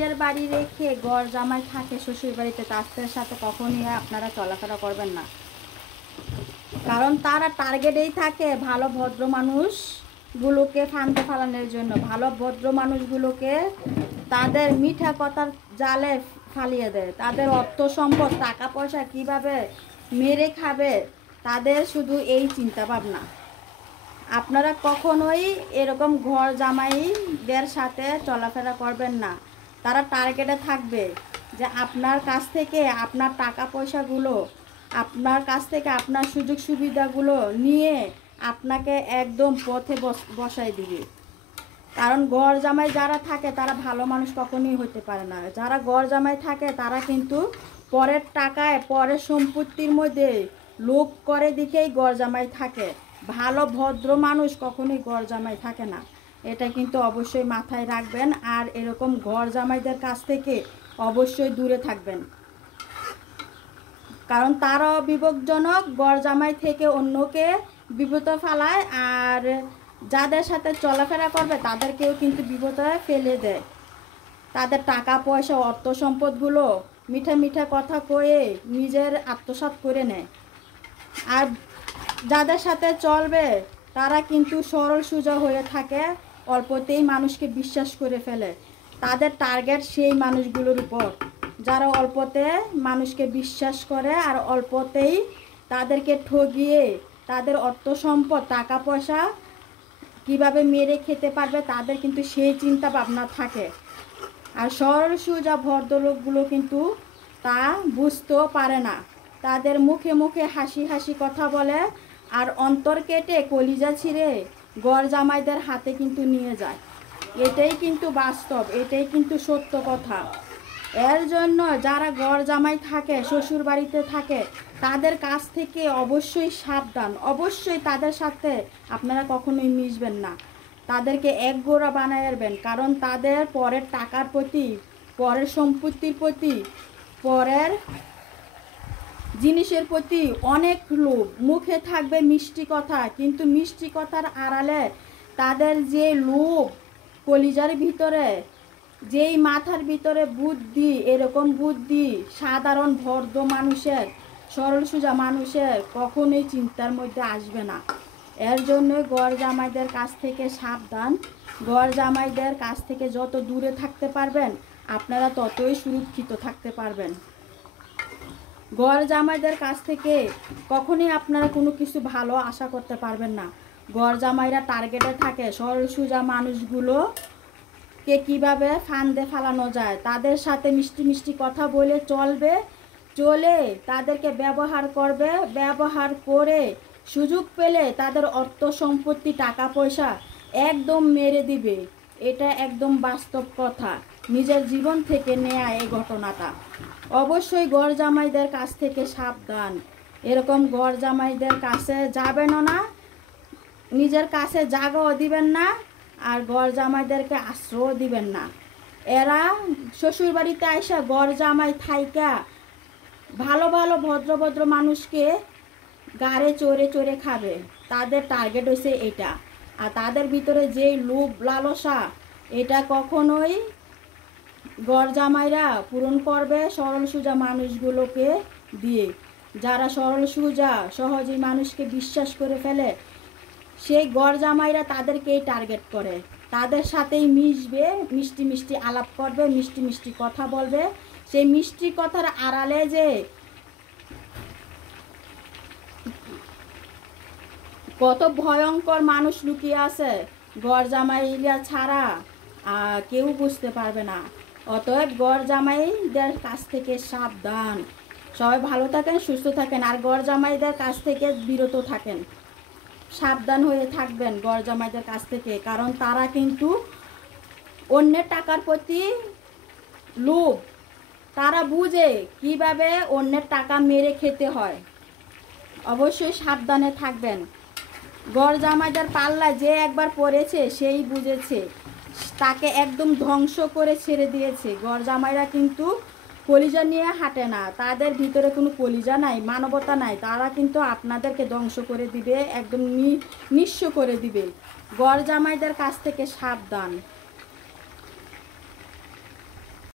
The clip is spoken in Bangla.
নিজের বাড়ি রেখে ঘর জামাই থাকে শ্বশুর বাড়িতে, তাদের সাথে কখনই আপনারা চলাফেরা করবেন না। কারণ তারা টার্গেটেই থাকে ভালো ভদ্র মানুষগুলোকে ফান্দে ফালানোর জন্য। ভালো ভদ্র মানুষগুলোকে তাদের মিঠা কথার জালে ফালিয়ে দেয়। তাদের অর্থ সম্পদ টাকা পয়সা কিভাবে মেরে খাবে, তাদের শুধু এই চিন্তা ভাবনা। আপনারা কখনোই এরকম ঘর জামাইদের সাথে চলাফেরা করবেন না। তারা টার্গেটে থাকবে যে আপনার কাছ থেকে আপনার টাকা পয়সাগুলো, আপনার কাছ থেকে আপনার সুযোগ সুবিধাগুলো নিয়ে আপনাকে একদম পথে বসাই দিবে। কারণ ঘর জামাই যারা থাকে তারা ভালো মানুষ কখনোই হতে পারে না। যারা ঘর জামাই থাকে তারা কিন্তু পরের টাকায় পরের সম্পত্তির মধ্যে লোভ করে দিকেই ঘর জামাই থাকে। ভালো ভদ্র মানুষ কখনোই ঘর জামাই থাকে না, এটা কিন্তু অবশ্যই মাথায় রাখবেন। আর এরকম ঘর জামাইদের কাছ থেকে অবশ্যই দূরে থাকবেন, কারণ তারাও বিপজ্জনক। ঘর জামাই থেকে অন্যকে বিপদে ফেলায়, আর যাদের সাথে চলাফেরা করবে তাদেরকেও কিন্তু বিপদে ফেলে দেয়। তাদের টাকা পয়সা অর্থ সম্পদগুলো মিঠা মিঠা কথা কয়ে নিজের আত্মসাৎ করে নেয়। আর যাদের সাথে চলবে তারা কিন্তু সরল সোজা হয়ে থাকে, অল্পতেই মানুষকে বিশ্বাস করে ফেলে। তাদের টার্গেট সেই মানুষগুলোর উপর যারা অল্পতে মানুষকে বিশ্বাস করে আর অল্পতেই তাদেরকে ঠগিয়ে তাদের অর্থ সম্পদ টাকা পয়সা কিভাবে মেরে খেতে পারবে, তাদের কিন্তু সেই চিন্তা ভাবনা থাকে। আর সরল সোজা ভদ্রলোকগুলো কিন্তু তা বুঝতেও পারে না। তাদের মুখে মুখে হাসি হাসি কথা বলে আর অন্তর কেটে কলিজা ছিঁড়ে ঘর জামাইদের হাতে কিন্তু নিয়ে যায়। এটাই কিন্তু বাস্তব, এটাই কিন্তু সত্য কথা। এর জন্য যারা ঘর জামাই থাকে শ্বশুর বাড়িতে থাকে তাদের কাছ থেকে অবশ্যই সাবধান। অবশ্যই তাদের সাথে আপনারা কখনোই মিশবেন না, তাদেরকে একগোড়া বানায় রাখবেন। কারণ তাদের পরের টাকার প্রতি, পরের সম্পত্তির প্রতি, পরের জিনিসের প্রতি অনেক লোভ। মুখে থাকবে মিষ্টি কথা, কিন্তু মিষ্টি কথার আড়ালে তাদের যে লোভ, কলিজার ভিতরে যেই মাথার ভিতরে বুদ্ধি, এরকম বুদ্ধি সাধারণ ভদ্র মানুষের, সরল সোজা মানুষের কখনোই চিন্তার মধ্যে আসবে না। এর জন্য ঘর জামাইদের কাছ থেকে সাবধান। ঘর জামাইদের কাছ থেকে যত দূরে থাকতে পারবেন আপনারা ততই সুরক্ষিত থাকতে পারবেন। ঘর জামাইদের কাছ থেকে কখনোই আপনারা কোনো কিছু ভালো আশা করতে পারবেন না। ঘর জামাইরা টার্গেটে থাকে সরল সোজা মানুষগুলোকে কীভাবে ফান্দে ফালানো যায়। তাদের সাথে মিষ্টি মিষ্টি কথা বলে চলে তাদেরকে ব্যবহার করবে, ব্যবহার করে সুযোগ পেলে তাদের অর্থ সম্পত্তি টাকা পয়সা একদম মেরে দিবে। এটা একদম বাস্তব কথা, নিজের জীবন থেকে নেয়া এই ঘটনাটা। অবশ্যই ঘর জামাইদের কাছ থেকে সাবধান। এরকম ঘর জামাইদের কাছে যাবেনও না, নিজের কাছে জায়গাও দিবেন না, আর ঘর জামাইদেরকে আশ্রয়ও দিবেন না। এরা শ্বশুর বাড়িতে আইসা ঘর জামাই থাইকা ভালো ভালো ভদ্র ভদ্র মানুষকে গাড়ে চড়ে চড়ে খাবে। তাদের টার্গেট হচ্ছে এটা। আর তাদের ভিতরে যেই লোভ লালসা, এটা কখনোই ঘর জামাইরা পূরণ করবে সরল সোজা মানুষগুলোকে দিয়ে। যারা সরল সোজা সহজেই মানুষকে বিশ্বাস করে ফেলে সেই ঘর জামাইরা তাদেরকেই টার্গেট করে। তাদের সাথেই মিশবে, মিষ্টি মিষ্টি আলাপ করবে, মিষ্টি মিষ্টি কথা বলবে। সেই মিষ্টি কথার আড়ালে যে কত ভয়ঙ্কর মানুষ লুকিয়ে আছে ঘর জামাইরা ছাড়া কেউ বুঝতে পারবে না। অতএব ঘর জামাইদের কাছ থেকে সাবধান। সবাই ভালো থাকেন, সুস্থ থাকেন, আর ঘর জামাইদের কাছ থেকে বিরত থাকেন। সাবধান হয়ে থাকবেন ঘর জামাইদের কাছ থেকে, কারণ তারা কিন্তু অন্যের টাকার প্রতি লোভ, তারা বুঝে কিভাবে অন্যের টাকা মেরে খেতে হয়। অবশ্যই সাবধানে থাকবেন। ঘর জামাইদের পাল্লা যে একবার পড়েছে সেই বুঝেছে, তাকে একদম ধ্বংস করে ছেড়ে দিয়েছে। ঘর জামাইরা কিন্তু কলিজা নিয়ে হাঁটে না, তাদের ভিতরে কোনো কলিজা নাই, মানবতা নাই। তারা কিন্তু আপনাদেরকে ধ্বংস করে দিবে, একদম নিঃস্ব করে দিবে। ঘর জামাইদের কাছ থেকে সাবধান।